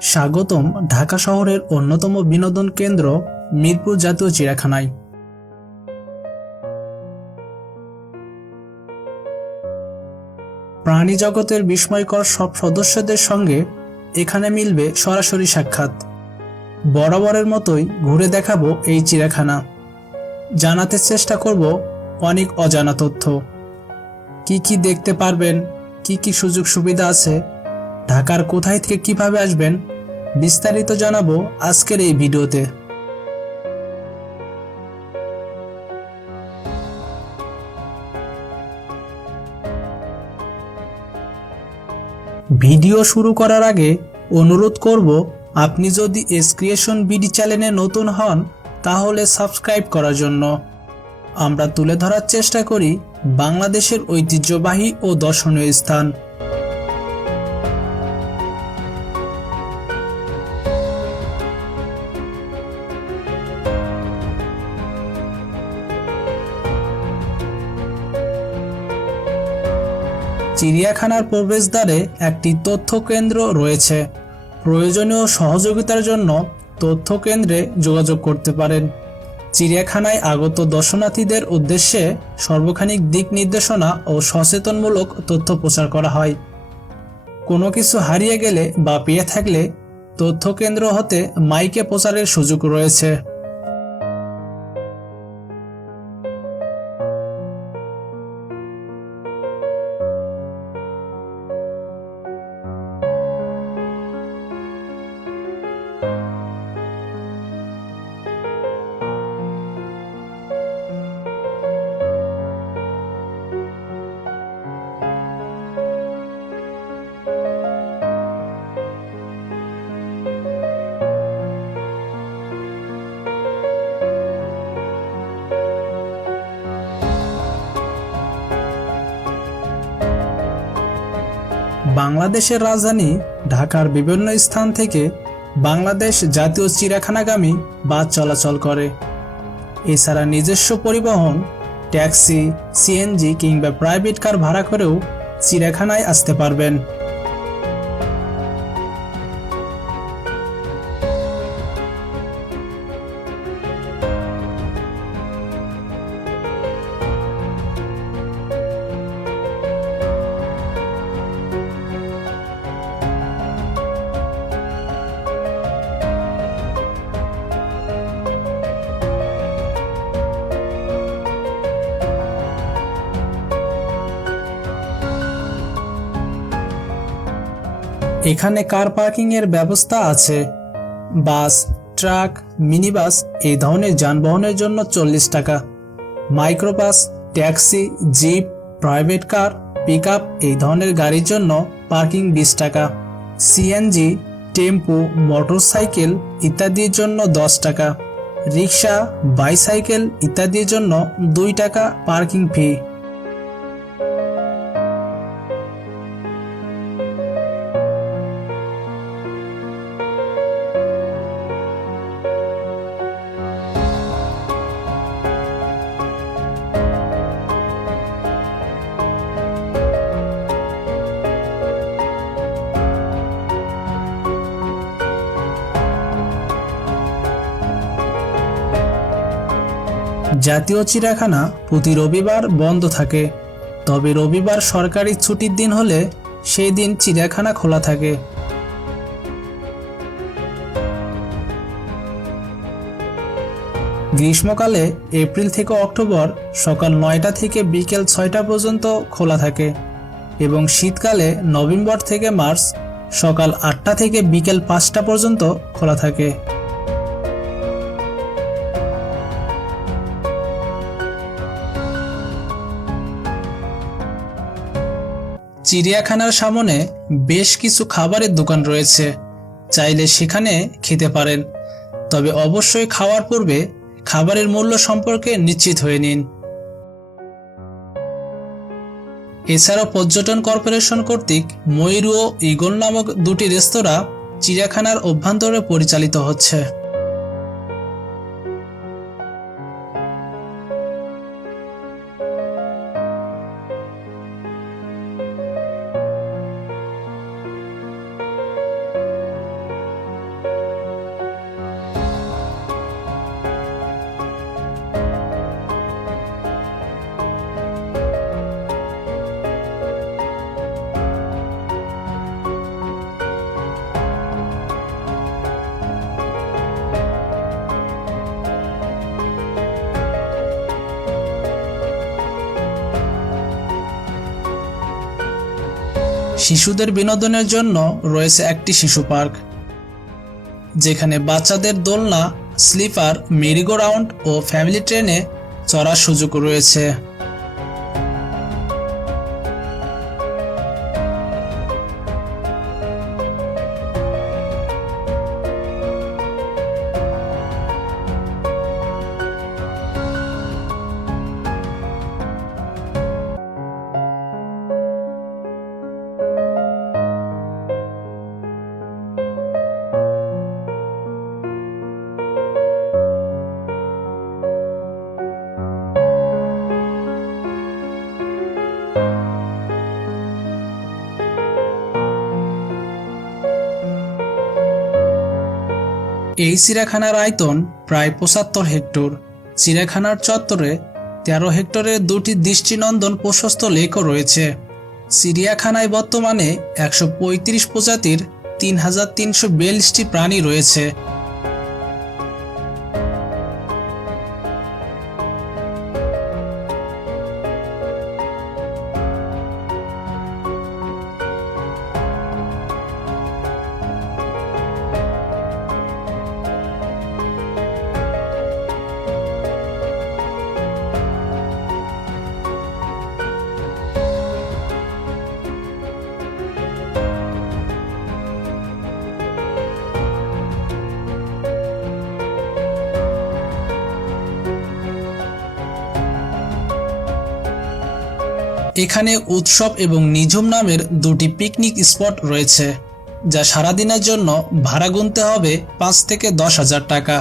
স্বাগতম ঢাকা শহরের অন্যতম বিনোদন কেন্দ্র মিরপুর জাতীয় চিড়িয়াখানায়। প্রাণী জগতের বিস্ময়কর সব সদস্যদের সঙ্গে এখানে মিলবে সরাসরি সাক্ষাৎ। বরাবরের মতোই ঘুরে দেখাবো এই চিড়িয়াখানা। জানাতে চেষ্টা করব অনেক অজানা তথ্য। কি কি দেখতে পারবেন? কি কি সুযোগ সুবিধা আছে? ঢাকার কোথায় থেকে কীভাবে আসবেন, বিস্তারিত জানাব আজকের এই ভিডিওতে। ভিডিও শুরু করার আগে অনুরোধ করব, আপনি যদি এস ক্রিয়েশন বিডি চ্যানেলে নতুন হন, তাহলে সাবস্ক্রাইব করার জন্য। আমরা তুলে ধরার চেষ্টা করি বাংলাদেশের ঐতিহ্যবাহী ও দর্শনীয় স্থান। চিড়িয়াখানার প্রবেশদ্বারে একটি তথ্য কেন্দ্র রয়েছে। প্রয়োজনীয় সহযোগিতার জন্য তথ্য কেন্দ্রে যোগাযোগ করতে পারেন। চিড়িয়াখানায় আগত দর্শনার্থীদের উদ্দেশ্যে সর্বখানিক দিক নির্দেশনা ও সচেতনমূলক তথ্য প্রচার করা হয়। কোনো কিছু হারিয়ে গেলে বা পেয়ে থাকলে তথ্য কেন্দ্র হতে মাইকে প্রচারের সুযোগ রয়েছে। বাংলাদেশের রাজধানী ঢাকার বিভিন্ন স্থান থেকে বাংলাদেশ জাতীয় চিড়িয়াখানাগামী বাস চলাচল করে। এছাড়া নিজস্ব পরিবহন, ট্যাক্সি, সিএনজি কিংবা প্রাইভেট কার ভাড়া করেও চিড়িয়াখানায় আসতে পারবেন। এখানে কার পার্কিং এর ব্যবস্থা আছে। বাস, ট্রাক মিনি বাস এই ধরনের যানবাহনের জন্য চল্লিশ টাকা। Microbus, taxi, jeep private car pick এই ধরনের গাড়ির জন্য পার্কিং বিশ টাকা। সিএনজি টেম্পো মোটরসাইকেল ইত্যাদির জন্য দশ টাকা। রিক্সা বাইসাইকেল ইত্যাদির জন্য দুই টাকা পার্কিং ফি জাতীয় চিড়িয়াখানা প্রতি রবিবার বন্ধ থাকে। তবে রবিবার সরকারি ছুটির দিন হলে সেই দিন চিড়িয়াখানা খোলা থাকে। গ্রীষ্মকালে এপ্রিল থেকে অক্টোবর সকাল নয়টা থেকে বিকেল ছয়টা পর্যন্ত খোলা থাকে এবং শীতকালে নভেম্বর থেকে মার্চ সকাল আটটা থেকে বিকেল পাঁচটা পর্যন্ত খোলা থাকে। চিড়িয়াখানার সামনে বেশ কিছু খাবারের দোকান রয়েছে। চাইলে সেখানে খেতে পারেন। তবে অবশ্যই খাওয়ার পূর্বে খাবারের মূল্য সম্পর্কে নিশ্চিত হয়ে নিন। এছাড়াও পর্যটন কর্পোরেশন কর্তৃক ময়ূর ও ইগল নামক দুটি রেস্তোরাঁ চিড়িয়াখানার অভ্যন্তরে পরিচালিত হচ্ছে। শিশুদের বিনোদনের জন্য রয়েছে একটি শিশু পার্ক, যেখানে বাচ্চাদের দোলনা, স্লিপার, মেরিগো রাউন্ড ও ফ্যামিলি ট্রেনে চড়ার সুযোগ রয়েছে। এই চিড়িয়াখানার আয়তন প্রায় পঁচাত্তর হেক্টর। চিড়িয়াখানার চত্বরে তেরো হেক্টরের দুটি দৃষ্টিনন্দন প্রশস্ত লেকও রয়েছে। চিড়িয়াখানায় বর্তমানে একশো পঁয়ত্রিশ প্রজাতির তিন হাজার তিনশো প্রাণী রয়েছে। এখানে উৎসব এবং নিঝুম নামের দুটি পিকনিক স্পট রয়েছে, যা সারাদিনের জন্য ভাড়া গুনতে হবে পাঁচ থেকে দশ হাজার টাকা।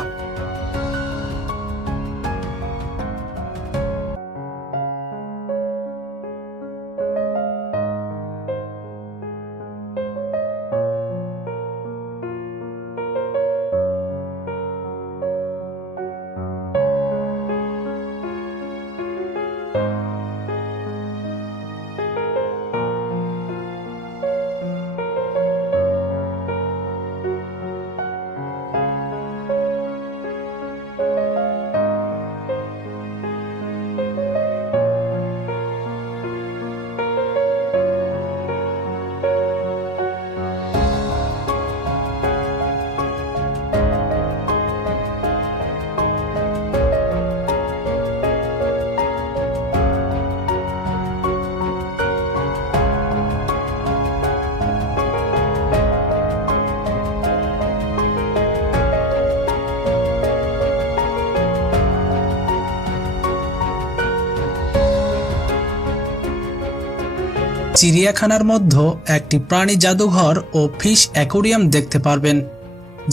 চিড়িয়াখানার মধ্যে একটি প্রাণী জাদুঘর ও ফিশ অ্যাকোরিয়াম দেখতে পারবেন,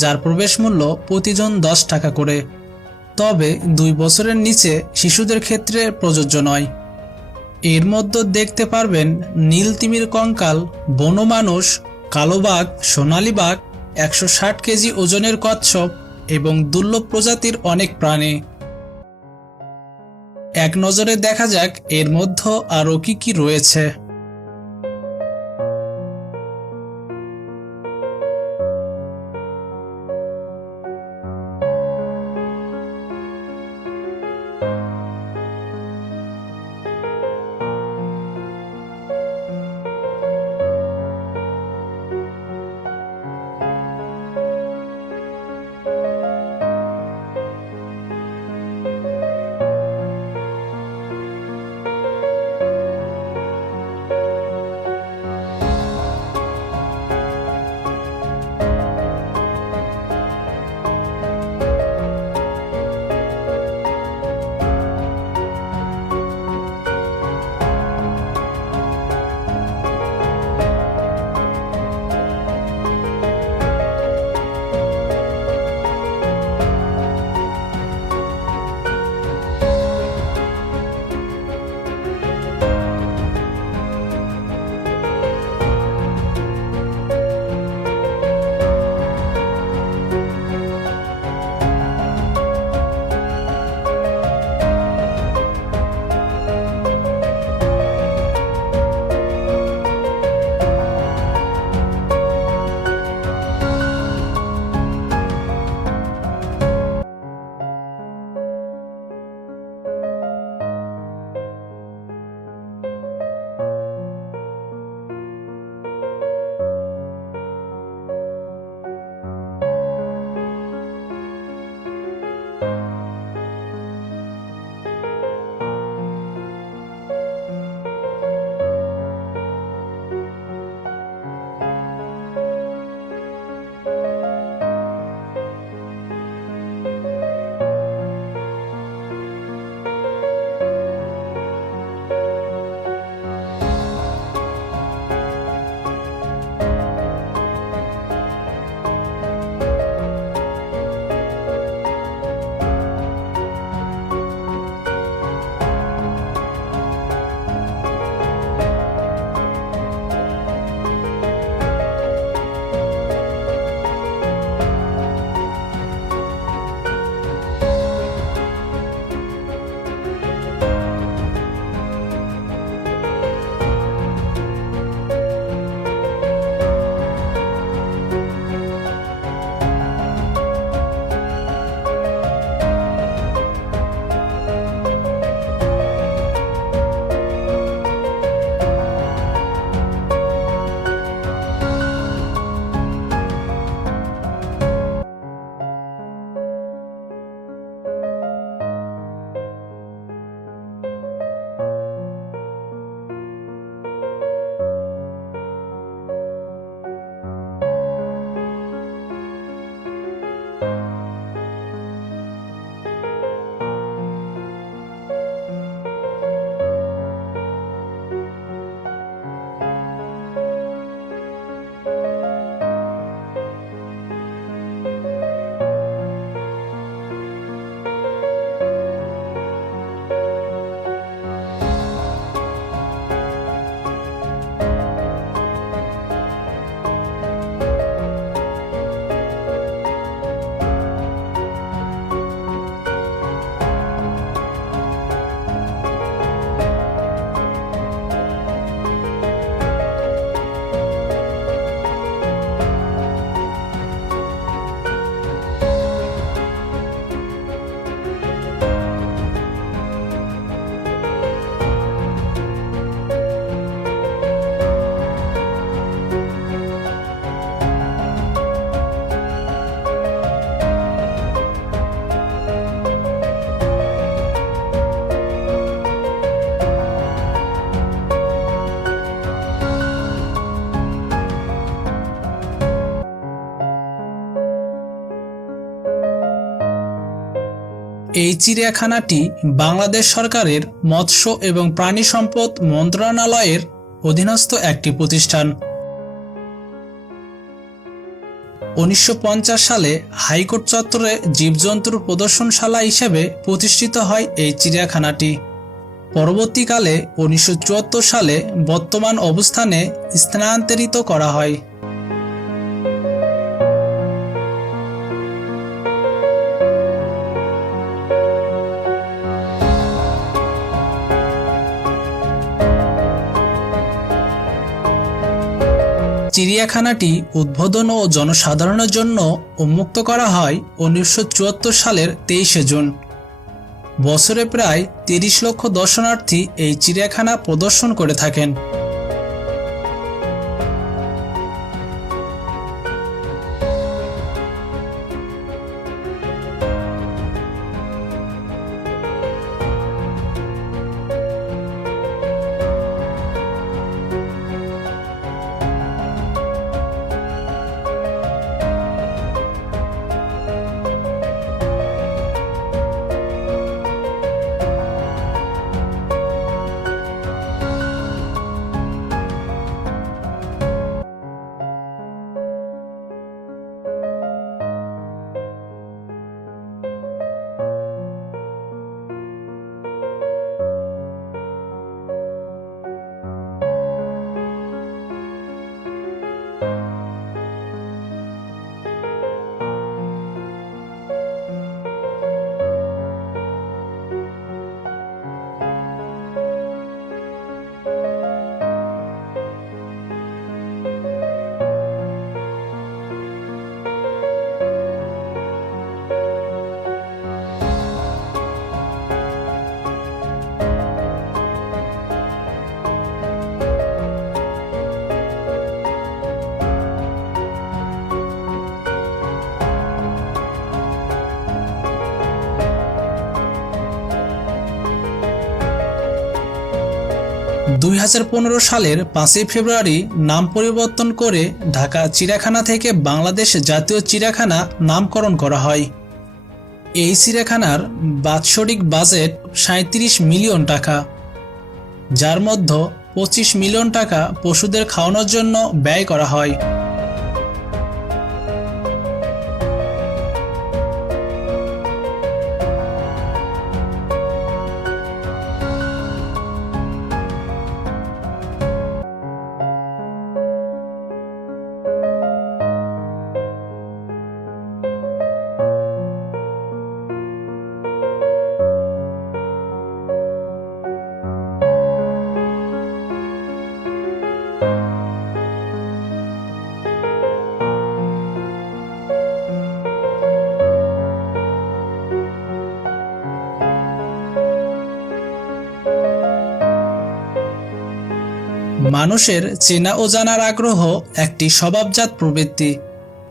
যার প্রবেশ মূল্য প্রতিজন দশ টাকা করে। তবে দুই বছরের নিচে শিশুদের ক্ষেত্রে প্রযোজ্য নয়। এর মধ্যে দেখতে পারবেন নীল তিমির কঙ্কাল বনমানুষ কালোবাঘ সোনালী বাঘ, একশো ষাট কেজি ওজনের কচ্ছপ এবং দুর্লভ প্রজাতির অনেক প্রাণী। এক নজরে দেখা যাক এর মধ্যে আরও কি কি রয়েছে। এই চিড়িয়াখানাটি বাংলাদেশ সরকারের মৎস্য এবং প্রাণী সম্পদ মন্ত্রণালয়ের অধীনস্থ একটি প্রতিষ্ঠান। উনিশশো পঞ্চাশ সালে হাইকোর্ট চত্বরে জীবজন্তুর প্রদর্শনশালা হিসেবে প্রতিষ্ঠিত হয় এই চিড়িয়াখানাটি। পরবর্তীকালে উনিশশো চুয়াত্তর সালে বর্তমান অবস্থানে স্থানান্তরিত করা হয়। চিড়িয়াখানাটি উদ্বোধন ও জনসাধারণের জন্য উন্মুক্ত করা হয় উনিশশো চুয়াত্তর সালের তেইশে জুন। বছরে প্রায় তিরিশ লক্ষ দর্শনার্থী এই চিড়িয়াখানা প্রদর্শন করে থাকেন। দুই হাজার পনেরো সালের পাঁচই ফেব্রুয়ারি নাম পরিবর্তন করে ঢাকা চিড়াখানা থেকে বাংলাদেশ জাতীয় চিড়াখানা নামকরণ করা হয়। এই চিড়াখানার বাৎসরিক বাজেট সাঁত্রিশ মিলিয়ন টাকা। যার মধ্যে পঁচিশ মিলিয়ন টাকা পশুদের খাওয়ানোর জন্য ব্যয় করা হয়। মানুষের চেনা ও জানার আগ্রহ একটি স্বভাবজাত প্রবৃত্তি।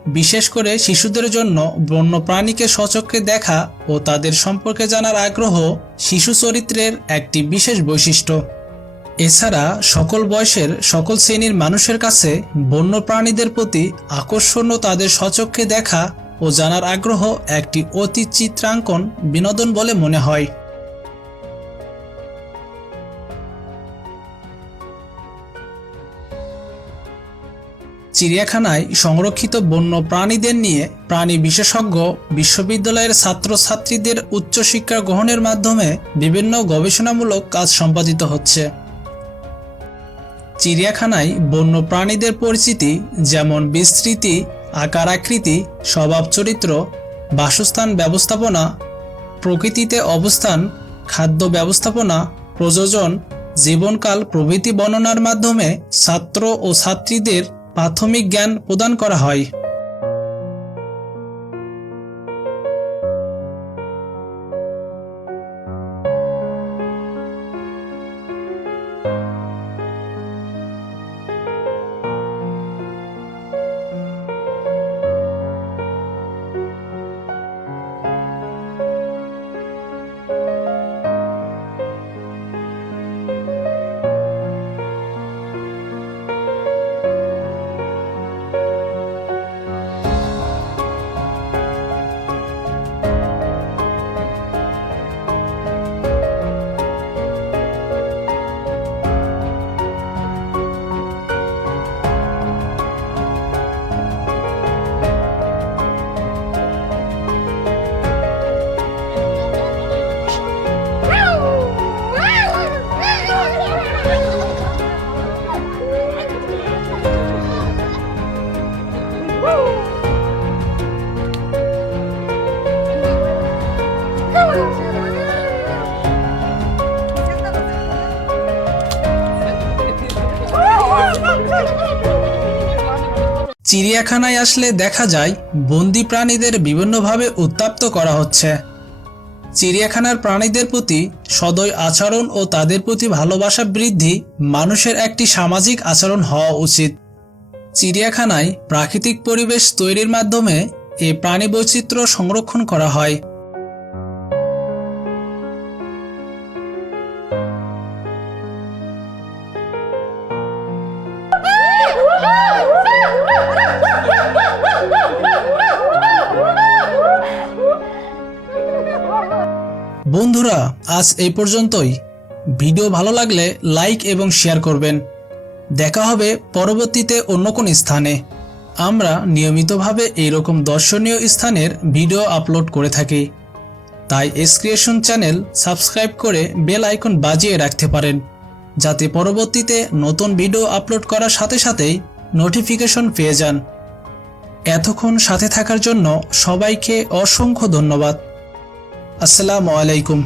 বিশেষ করে শিশুদের জন্য বন্য প্রাণীকে সচক্ষে দেখা ও তাদের সম্পর্কে জানার আগ্রহ শিশু চরিত্রের একটি বিশেষ বৈশিষ্ট্য। এছাড়া সকল বয়সের সকল শ্রেণির মানুষের কাছে বন্য প্রাণীদের প্রতি আকর্ষণ ও তাদের সচক্ষে দেখা ও জানার আগ্রহ একটি অতি চিত্রাঙ্কন বিনোদন বলে মনে হয়। চিড়িয়াখানায় সংরক্ষিত বন্য প্রাণীদের নিয়ে প্রাণী বিশেষজ্ঞ বিশ্ববিদ্যালয়ের ছাত্রছাত্রীদের উচ্চশিক্ষা গ্রহণের মাধ্যমে বিভিন্ন গবেষণামূলক কাজ সম্পাদিত হচ্ছে। চিড়িয়াখানায় বন্য প্রাণীদের পরিচিতি যেমন বিস্তৃতি, আকার আকৃতি, স্বভাব চরিত্র, বাসস্থান ব্যবস্থাপনা, প্রকৃতিতে অবস্থান, খাদ্য ব্যবস্থাপনা, প্রযোজন, জীবনকাল প্রভৃতি বর্ণনার মাধ্যমে ছাত্র ও ছাত্রীদের প্রাথমিক জ্ঞান প্রদান করা হয়। চিড়িয়াখানায় আসলে দেখা যায়, বন্দি প্রাণীদের বিভিন্নভাবে উত্তাপ্ত করা হচ্ছে। চিড়িয়াখানার প্রাণীদের প্রতি সদয় আচরণ ও তাদের প্রতি ভালোবাসা বৃদ্ধি মানুষের একটি সামাজিক আচরণ হওয়া উচিত। চিড়িয়াখানায় প্রাকৃতিক পরিবেশ তৈরির মাধ্যমে এ প্রাণী বৈচিত্র্য সংরক্ষণ করা হয়। বন্ধুরা, আজ এই পর্যন্তই। ভিডিও ভালো লাগলে লাইক এবং শেয়ার করবেন। দেখা হবে পরবর্তীতে অন্য কোন স্থানে। আমরা নিয়মিতভাবে এইরকম দর্শনীয় স্থানের ভিডিও আপলোড করে থাকি। তাই এসক্রিয়েশন চ্যানেল সাবস্ক্রাইব করে বেল আইকন বাজিয়ে রাখতে পারেন, যাতে পরবর্তীতে নতুন ভিডিও আপলোড করার সাথে সাথেই নোটিফিকেশন পেয়ে যান। এতক্ষণ সাথে থাকার জন্য সবাইকে অসংখ্য ধন্যবাদ। আসসালামু আলাইকুম